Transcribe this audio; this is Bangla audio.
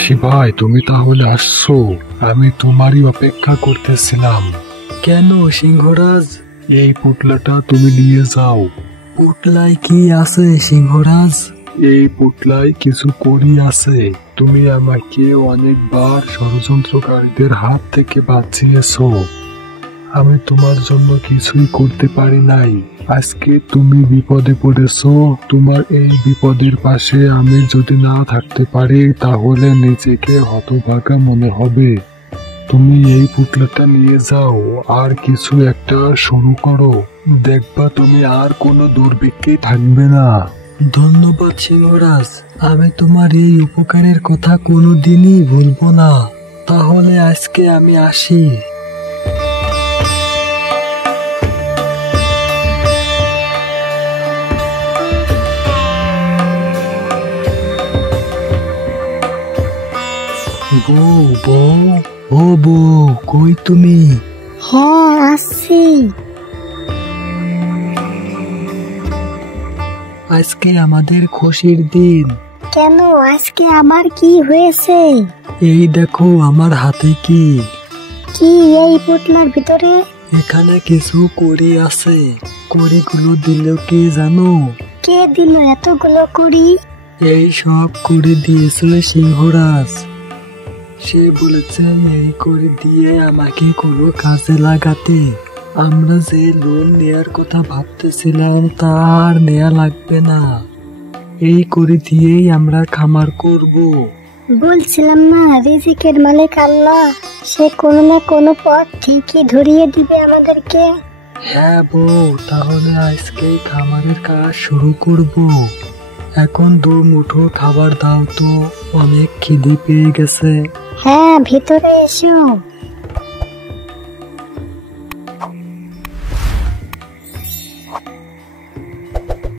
চাষি ভাই, তুমি তাহলে আসছো? আমি তোমারই অপেক্ষা করতেছিলাম। কেন সিংহরাজ? এই পুটলাটা তুমি নিয়ে যাও। পুটলায় কি আছে সিংহরাজ? এই পুটলায় কিছু কড়ি আছে। তুমি আমাকে অনেকবার ষড়যন্ত্রকারীদের হাত থেকে বাঁচিয়েছো। আমি তোমার জন্য কিছুই করতে পারি নাই। আজকে তুমি বিপদে পড়েছো। তোমার এই বিপদের পাশে আমি যদি না থাকতে পারি তাহলে নিজেকে হতভাগা মনে হবে। তুমি এই পুটলাটা নিয়ে যাও আর কিছু একটা শুরু করো। দেখবা তুমি আর কোনো দুর্ভিক্ষে থাকবে না। ধন্যবাদ সিংহরাজ, আমি তোমার এই উপকারের কথা কোনোদিনই ভুলবো না। তাহলে আজকে আমি আসি। বউ বউ, ও বউ, কই তুমি? হ্যাঁ, আসছি। আজকে আমাদের খুশির দিন। কেন, আজকে আমার কি হয়েছে? এই দেখো আমার হাতে কি। কি এই পুটলার ভিতরে? এখানে কিছু কড়ি আছে। কড়িগুলো দিল কে জানো? কে দিল এতগুলো কুড়ি? এই সব কড়ি দিয়েছিল সিংহরাজ। সে বলেছে এই কড়ি দিয়ে আমাকে কোনো কাজে লাগাতে। আমরা যে লোন নেয়ার কথা ভাবতেছিলাম তা আর নেয়া লাগবে না। এই কড়ি দিয়েই আমরা খামার করব। বলছিলাম না, রিজিকের মালিক আল্লাহ, সে কোনো না কোনো পথ ঠিকই ধরিয়ে দিবে আমাদেরকে। হ্যাঁ বউ, তাহলে আজকেই খামারের কাজ শুরু করব। এখন 2 মুঠো খাবার দাও তো, অনেক খিদে পেয়ে গেছে। হ্যাঁ, ভিতরে এসো।